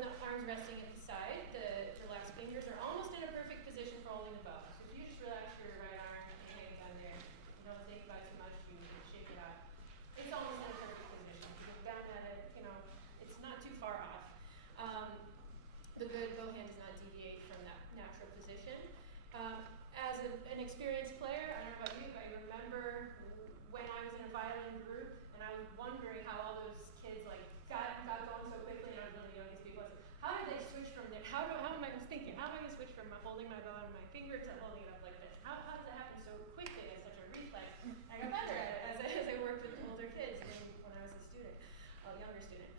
when the arm's resting at the side, the relaxed fingers are almost in a perfect position for holding the bow. So if you just relax your right arm and your hands on there, you don't think about it too much, you can shake it out. It's almost in a perfect position. You look down at it, you know, it's not too far off. The good bow hand does not deviate from that natural position. As an experienced player, I don't know about you, but I remember when I was in a violin group and I was wondering how all those kids like got going so quickly, and I was really young as people. I said, how did they switch from there? How am I thinking? How am I going to switch from holding my bow on my finger to holding it up like this? How does that happen so quickly as such a reflex? I got better at it as I worked with older kids when I was a student, a younger student.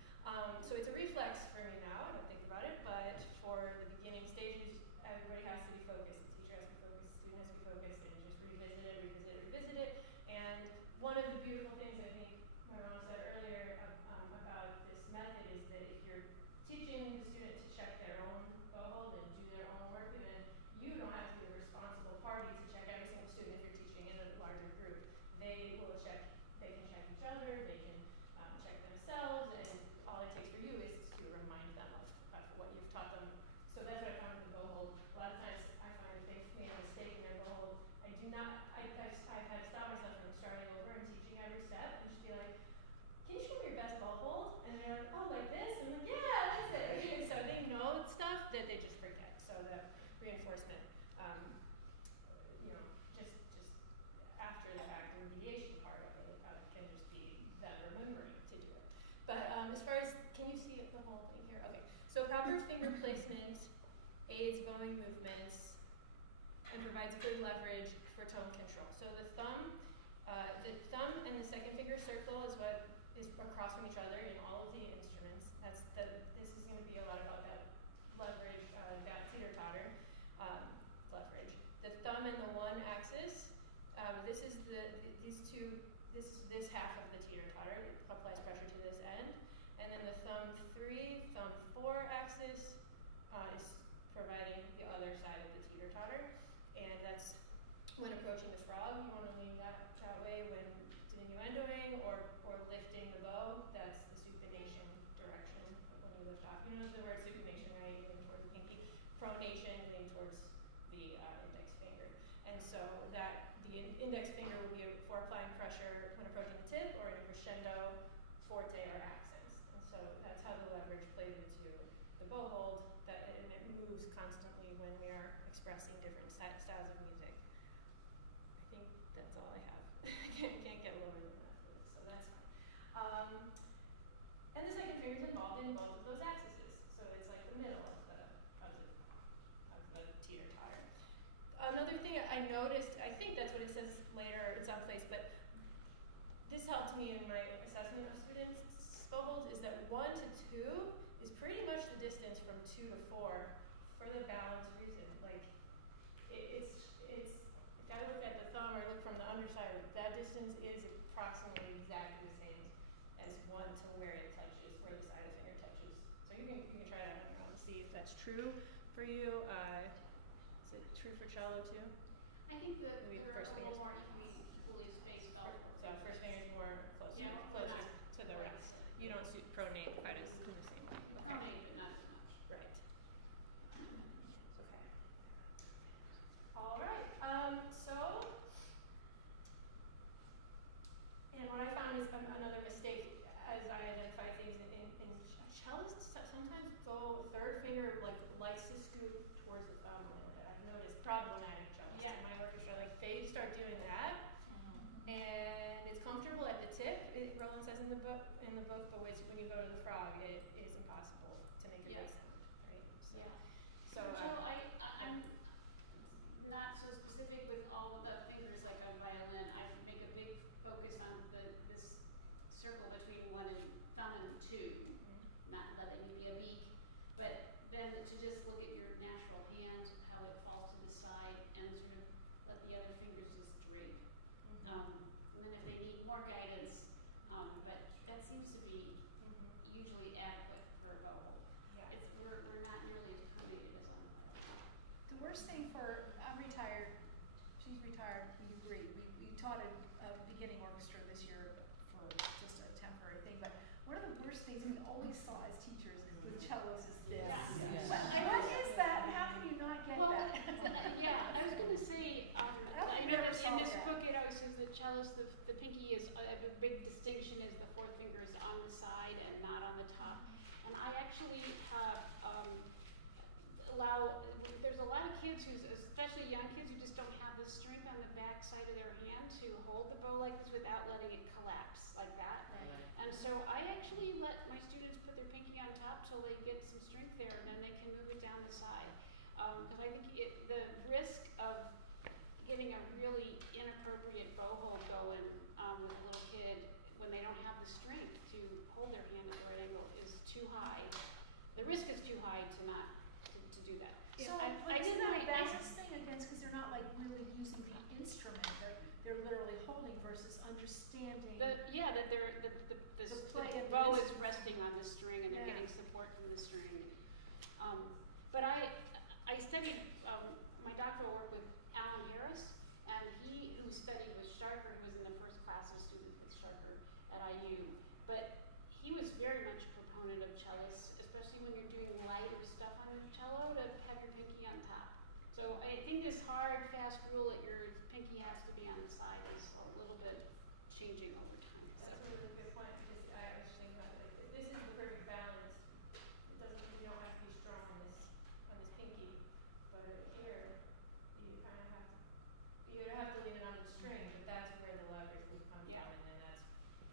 So it's a reflex for me now. I don't think about it, but for the beginning stages, everybody has to be focused. The teacher has to be focused, the student has to be focused, and just revisit it. And one of the beautiful things I think my mom said earlier about this method is that if you're teaching the student to check their own bow hold and do their own work, then you don't have to be the responsible party to check every single student if you're teaching in a larger group. They can check each other, they can check themselves, and all it takes for you is to remind them of what you've taught them. So that's what I found with the bow hold. A lot of times I find if they've made a mistake in their bow hold, I've had to stop myself from starting over and teaching every step and just be like, can you show me your best bow hold? And they're like, oh, like this? And I'm like, yeah, that's it. So they know stuff that they just forget. So the reinforcement, just after the fact, the remediation part of it can just be them remembering to do it. But as far as, can you see the whole thing here? Okay, so proper finger placement aids bowing movements and provides good leverage for tone control. So the thumb and the second finger circle is what is across from each other in all of the instruments. This is going to be a lot about that leverage, that teeter-totter leverage. The thumb and the one axis. This is this half of the teeter-totter. It applies pressure to this end, and then the thumb 3, thumb 4 axis is providing the other side of the teeter-totter. And that's when approaching the frog, you want to lean that way. When diminuendoing or lifting the bow, that's the supination direction when you lift off. You know the word supination, right? Leaning towards the pinky. Pronation, leaning towards the index finger. And so that the index finger will be for applying pressure when approaching the tip or in a crescendo, forte, or accents. And so that's how the leverage plays into the bow hold, and it moves constantly when we are expressing different styles of music. I think that's all I have. I can't get lower than that for this, so that's fine. And the second finger is involved in both of those axes, so it's like the middle of the teeter-totter. Another thing I noticed, I think that's what it says later in some place, but this helped me in my assessment of students' bow holds, is that 1 to 2 is pretty much the distance from 2 to 4 for the balance reason. Like, it's if I look at the thumb or look from the underside, that distance is approximately exactly the same as 1 to where it touches, where the side of the finger touches. So you can try that on your own, see if that's true for you. Is it true for cello too? I think that maybe they're first a finger's little more equally spaced out. So first finger's more closer to the rest. You don't pronate quite as in the same way. Okay. Pronate, but not as much. Right. Okay. All right. And what I found is another mistake as I identify things in cellists sometimes go third finger likes to scoop towards the thumb a little bit. I've noticed problematic cellists in my orchestra, they start doing that. And it's comfortable at the tip, Rolland says in the book, but when you go to the frog, it is impossible to make a good sound, right? So I'm not so specific with all of the fingers like on violin. I make a big focus on this circle between 1 and thumb and 2, not letting it be a beak, but then to just look at your natural hand, how it falls to the side, and sort of let the other fingers just drape. And then if they need more guidance, but that seems to be usually adequate for a bow hold. Yeah. We're not nearly as coordinated as on the worst thing for, I'm retired, she's retired, we agree. We taught a beginning orchestra this year for just a temporary thing, but one of the worst things we always saw as teachers with cellos is this. Yeah. What is that, and how can you not get Well, that? yeah, I was gonna say, I I would know never that in solve this that. book it always says that cellist, the pinky is, a big distinction is the fourth finger is on the side and not on the top. And I actually have, there's a lot of kids who's, especially young kids, who just don't have the strength on the back side of their hand to hold the bow like this without letting it collapse like that. Right. And so I actually let my students put their pinky on top till they get some strength there, and then they can move it down the side. Because I think the risk of getting a really inappropriate bow hold going with a little kid when they don't have the strength to hold their hand at the right angle is too high. The risk is too high to not to do that. So, but isn't that a balance thing against, because they're not like really using the instrument, they're literally holding versus understanding. That The play the of the bow is instrument. resting on the string and they're Yeah. getting support from the string. But I studied my doctoral work with Alan Harris, and he who studied with Sharker, who was in the first class of students with Sharker at IU. But he was very much a proponent of cellists, especially when you're doing lighter stuff on the cello, to have your pinky on top. So I think this hard, fast rule that your pinky has to be on the side is a little bit changing over time. That's a really good point, because I was thinking about it, like, this is the perfect balance. It doesn't, you don't have to be strong on this pinky, but here, you kind of have to, you have to lean it on the string, but that's where the leverage will come from, Yeah. and then that's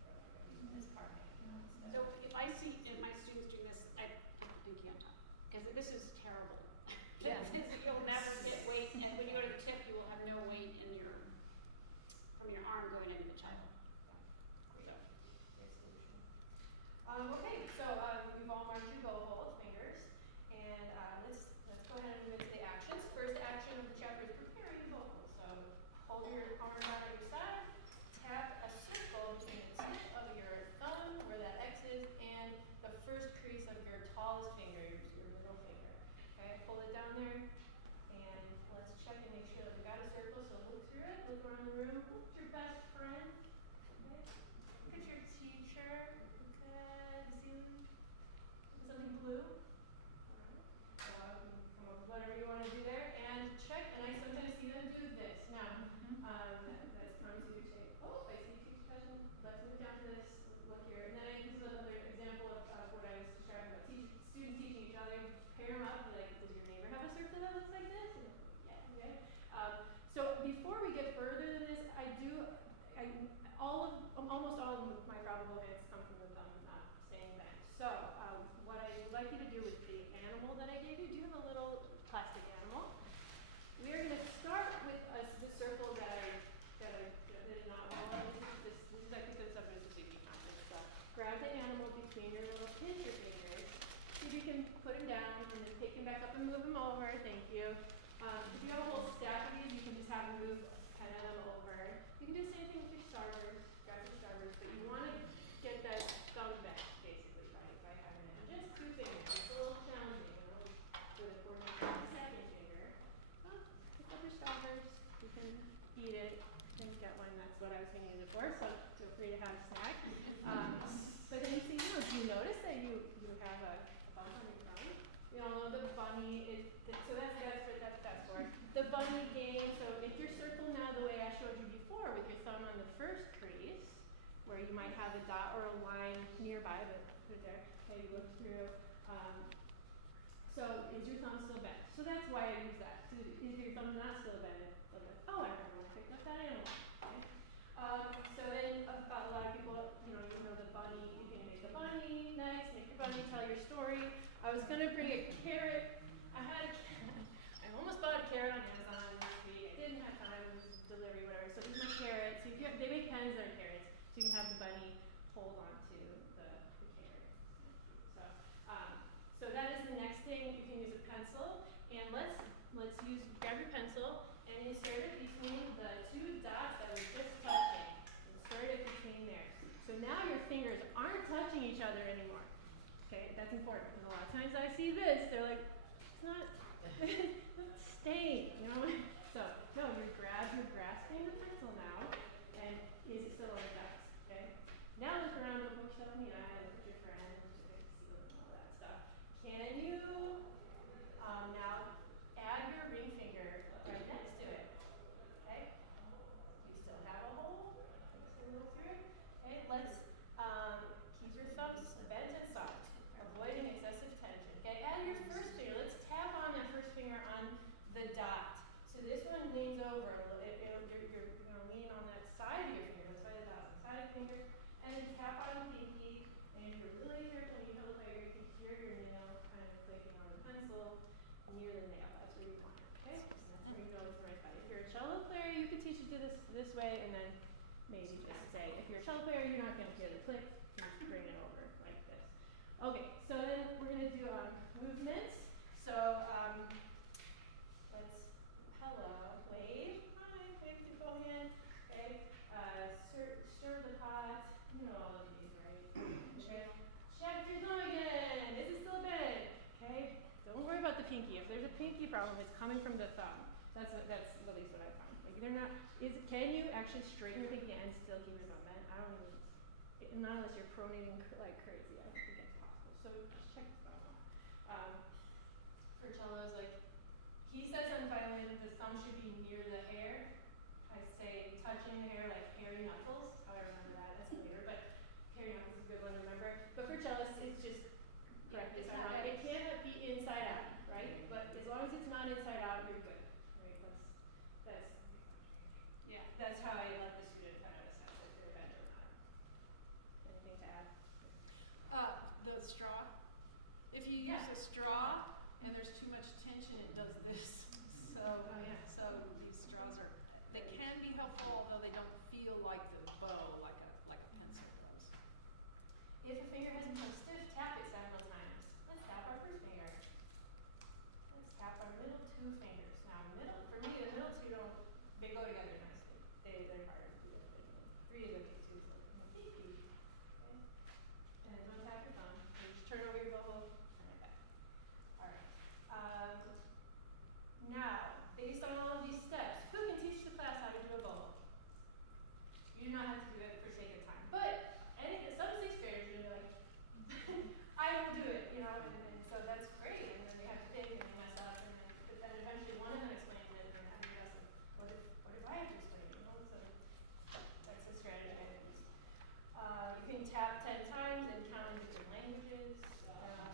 where like I'm using this card hanging out instead. So if I see my students doing this, I put the pinky on top, because this is terrible. Yeah. You'll never get weight, and when you go to the tip, you will have no weight from your arm going into the cello. So. Great solution. Okay, so we've all marked your bow hold fingers, and let's go ahead and move into the actions. First action of the chapter is preparing the bow hold. So hold your arm out at your side, tap a circle between the tip of your thumb, where that X is, and the first crease of your tallest finger, your middle finger. Okay, hold it down there, and let's check and make sure that we got a circle. So look through it, look around the room, look at your best friend. Okay. Look at your teacher. Look at the ceiling. Something blue. Alright. Come up with whatever you want to do there, and check. And I sometimes see them do this. Now, that's promising to say, oh, I see you touching. Let's move down to this. Look here. And then this is another example of what I was describing about students teaching each other. Pair them up. Like, does your neighbor have a circle that looks like this? And yeah. Okay. So before we get further than this, almost all of my probable hints come from the thumb not saying bend. So what I would like you to do with the animal that I gave you, do you have a little plastic animal? We are going to start with the circle that is not well. This is I think this is something to safety conference. So grab the animal between your little pincher fingers. See if you can put him down and then pick him back up and move him over. Thank you. If you have a whole stack of these, you can just have them move 10 of them over. You can do the same thing with your starters. Grab your starters, but you want to get that thumb back basically by having it. And just two fingers. It's a little challenging, with a coordination of the second finger. Pick up your starters. You can eat it. Didn't get one. That's what I was thinking it for. So feel free to have a snack. But then you see, do you notice that you have a bump on your thumb? You all know the bunny so that's what that's for. The bunny game. So if your circle now the way I showed you before with your thumb on the first crease, where you might have a dot or a line nearby, but put it there. Okay, you look through. So is your thumb still bent? So that's why I use that. So if your thumb's not still bent, oh, I remember when I picked up that animal. Okay. So then a lot of people, you know the bunny. You can make a bunny next. Make your bunny tell your story. I was gonna bring a carrot. I almost bought a carrot on Amazon this week. I didn't have time. It was delivery, whatever. So this is my carrot. So they make pens that are carrots. So you can have the bunny hold on to the carrot. So that is the next thing. You can use a pencil. And let's grab your pencil and insert it between the two dots that we're just touching. Insert it between there. So now your fingers aren't touching each other anymore. Okay, that's important, because a lot of times I see this, they're like, it's not staying, So, no, you're grasping the pencil now, and is it still on the dots, okay? Now look around, don't poke yourself in the eye, look at your friend, look at the ceiling and all that stuff. Can you near the nail. That's where you want it, okay? And that's where you know it's the right spot. If you're a cello player, you could teach it to this way, and then maybe just say, if you're a cello player, you're not going to hear the click, you just bring it over like this. Okay, so then we're going to do movements. So let's hello, wave, hi, wave to both hands, okay? Stir the pot, you know all of these, right? Okay, check your thumb again, this is still good, okay? Don't worry about the pinky. If there's a pinky problem, it's coming from the thumb. That's at least what I found. Like they're not. Can you actually straighten your pinky and still keep your thumb bent? I don't even. Not unless you're pronating like crazy. I don't think it's possible. So just check the thumb out. For cellos, like he says on violin, the thumb should be near the hair. I say touching the hair, like hairy knuckles. How I remember that. That's later, but hairy knuckles is a good one to remember. But for cellos, it's just correct. It's not right. It cannot be inside out, right? But as long as it's not inside out, you're good, right? That's how I let the student kind of assess if they're bent or not. Anything to add? The straw. If you use a straw and there's too much tension, it does this. So, so these straws they can be helpful, although they don't feel like the bow, like a pencil does. If a finger has become stiff, tap it several times. Let's tap our first finger. Let's tap our middle two fingers. Now, for me, the middle two they go together nicely. They're harder to do individually. Three is okay too. Okay. And then don't tap your thumb. You just turn over your bow, turn it back. All right. Now, based on all of these steps, who can teach the class how to do a bow? You do not have to do it for sake of time. But some sixth graders are like, I will do it, you know, and so that's great. And then they have to think and they mess up, but then eventually one of them explains it, and then after the rest what if I have to explain it, you know? So that's a strategy I use. You can tap 10 times and count in different languages.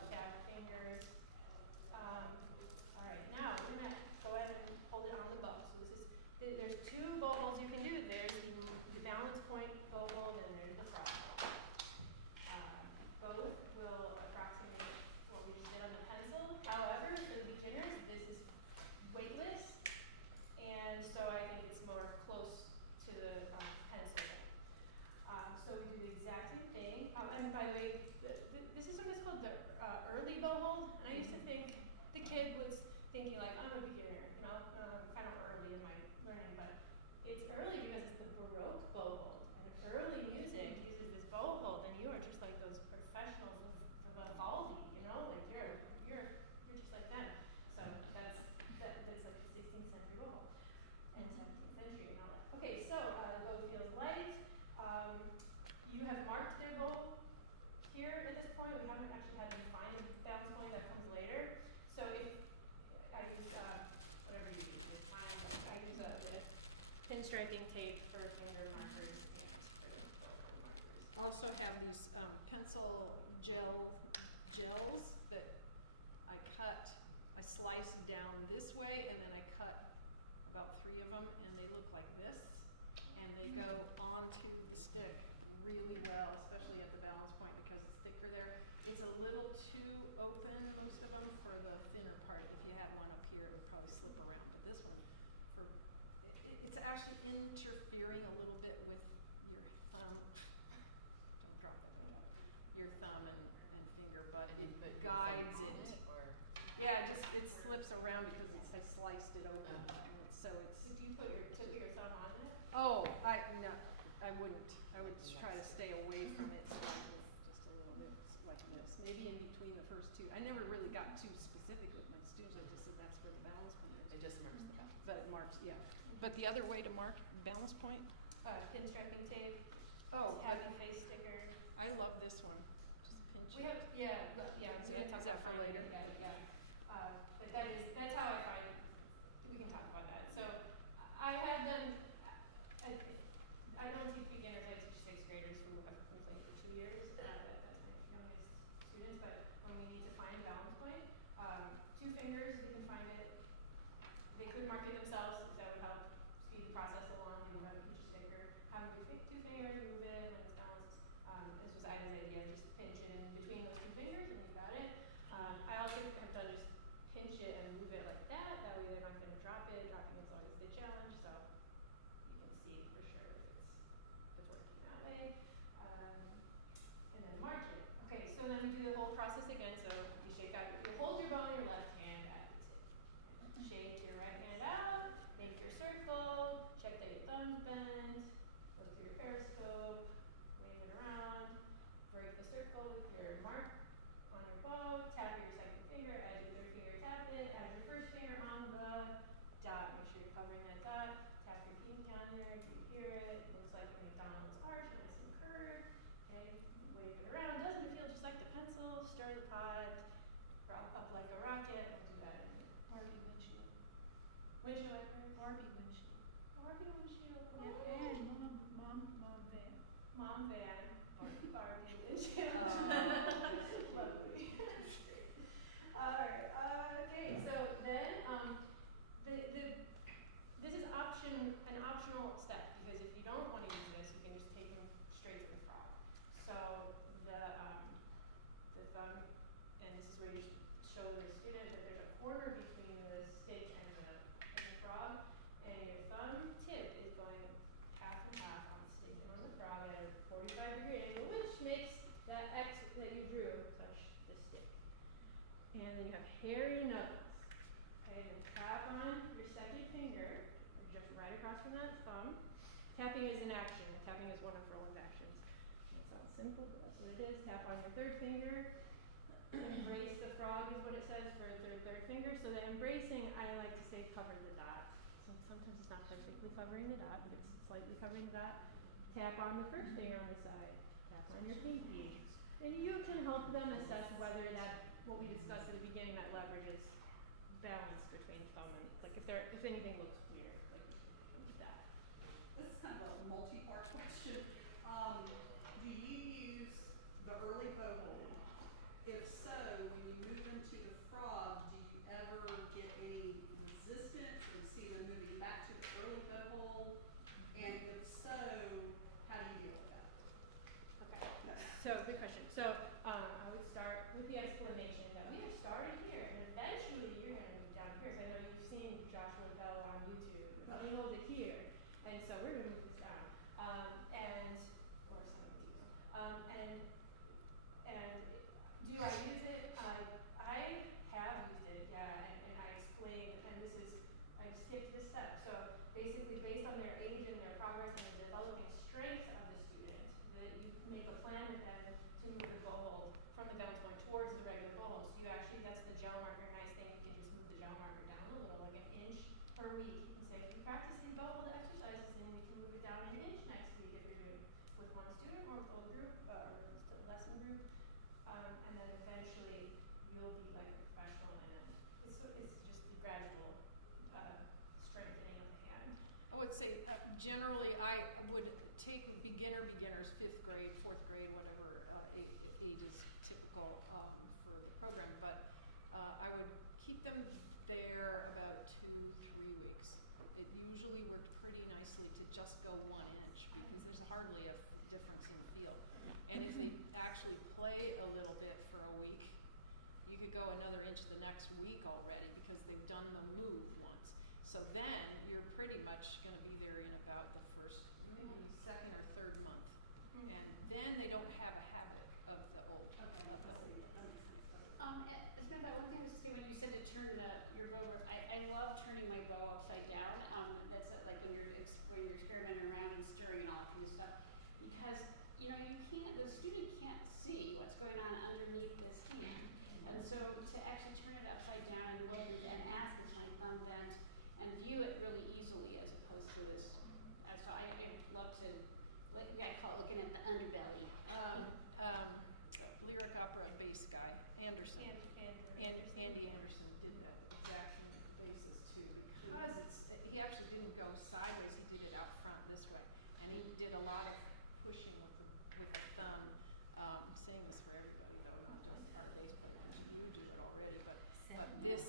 Tap fingers. All right, now we're gonna go ahead and hold it on the bow. So there's two bow holds you can do. There's the balance point bow hold, and there's the frog hold. Both will approximate what we just did on the pencil. However, for the beginners, this is weightless, and so I think it's more close to the pencil. So we do the exact same thing. And by the way, this system is called the early bow hold. And I used to think the kid was thinking like, I'm a beginner, you know, kind of early in my learning, but it's early because it's the Baroque bow hold. And early music uses this bow hold, and you are just like those professionals of Vivaldi, you know, like you're just like them. So that's like the 16th century bow hold and 17th century and all that. Okay, so the bow feels light. You have marked their bow here at this point. We haven't actually had them find a balance point, that comes later. So if I use whatever you use, it's fine. I use this pinstriping tape for finger markers and for bow markers. I also have these pencil gels that I slice down this way, and then I cut about 3 of them, and they look like this, and they go onto the stick really well, especially at the balance point because it's thicker there. It's a little too open, most of them, for the thinner part. If you had one up here, it would probably slip around. But this one, it's actually interfering a little bit with your thumb. Don't drop that one out. Your thumb and finger, but it guides it. Yeah, it slips around because I sliced it open. So it's. Did you put your thumb on it? Oh, no, I wouldn't. I would just try to stay away from it, so just a little bit like this. Maybe in between the first two. I never really got too specific with my students. I just said that's where the balance point is. It just marks the balance. But it marks, yeah. But the other way to mark balance point? Pinstriping tape. Oh, Happy face sticker. I love this one. Just pinch We it. have, yeah. I'm gonna talk about for later. Yeah. But that's how I find it. We can talk about that. So I had them. I don't teach beginners. I teach sixth graders who have been playing for 2 years. That's my youngest students. But when we need to find a balance point, 2 fingers, we can find it. They could mark it themselves if that would help speed the process along. They would have a pinch sticker. Have them do 2 fingers, move it when it's balanced. This was Ida's idea. Just pinch it in between those 2 fingers, and you got it. I also have done just pinch it and move it mom van or car image. Lovely. Alright, okay, so then this is an optional step, because if you don't want to use this, you can just take them straight to the frog. So the thumb, and this is where you show the student that there's a corner between the stick and the frog, and your thumb tip is going half and half on the stick and on the frog at a 45-degree angle, which makes that X that you drew touch the stick. And then you have hairy knuckles. Okay, then tap on your second finger, or just right across from that thumb. Tapping is an action. Tapping is one of Rolland's actions. It sounds simple, but that's what it is. Tap on your third finger. Embrace the frog is what it says for third finger. So the embracing, I like to say, cover the dot. So sometimes it's not perfectly covering the dot, but it's slightly covering the dot. Tap on the first finger on the side. Tap on your pinky. And you can help them assess whether that, what we discussed at the beginning, that leverage is balanced between thumb and, like if anything looks weird, like with that. This is kind of a multi-part question. Do you use the early bow hold? If so, when you move into the frog, do you ever get any resistance and see them moving back to the early bow hold? And if so, how do you deal with that? Okay. So good question. So I would start with the explanation that we have started here, and eventually you're going to move down here. So I know you've seen Joshua Bell on YouTube. Let me hold it here, and so we're going to move this down. And or something too. And do I use it? I have used it, yeah, and I explained, and this is, I skipped this step. So basically, based on their age and their progress and the developing strength of the student, that you make a plan with them to move the bow hold from the balance point towards the regular bow hold. So you actually, that's the gel marker. Nice thing, you can just move the gel marker down a little, like an inch per week. You can say, if you practice these bow hold exercises, then we can move it down an inch next week if you're doing it with one student or with a whole group or just a lesson group. And then eventually you'll be like a professional, and then it's just the gradual strengthening of the hand. I would say generally I would take beginners, 5th grade, 4th grade, whatever age is typical for the program, but I would keep them there about 2-3 weeks. It usually worked pretty nicely to just go 1 inch, because there's hardly a difference in the field. And if they actually play a little bit for a week, you could go another inch the next week already, because they've done the move once. So then you're pretty much going to be there in about the first, maybe 2nd or 3rd month. And then they don't have a habit of the old. Okay, that makes sense. Isn't that one thing I was just saying when you said to turn your bow, I love turning my bow upside down. That's like when you're experimenting around and stirring and all that kind of stuff. Because, you know, the student can't see what's going on underneath this hand. And so to actually turn it upside down and look and ask, is my thumb bent, and view it really easily as opposed to this. So I love to, like I call it looking at the underbelly. Lyric opera bass guy, Anderson. Andy Anderson did that exact basis too, because he actually didn't go sideways, he did it out front this way. And he did a lot of pushing with the thumb. I'm saying this for everybody though, not just our bass players, you do it already, but this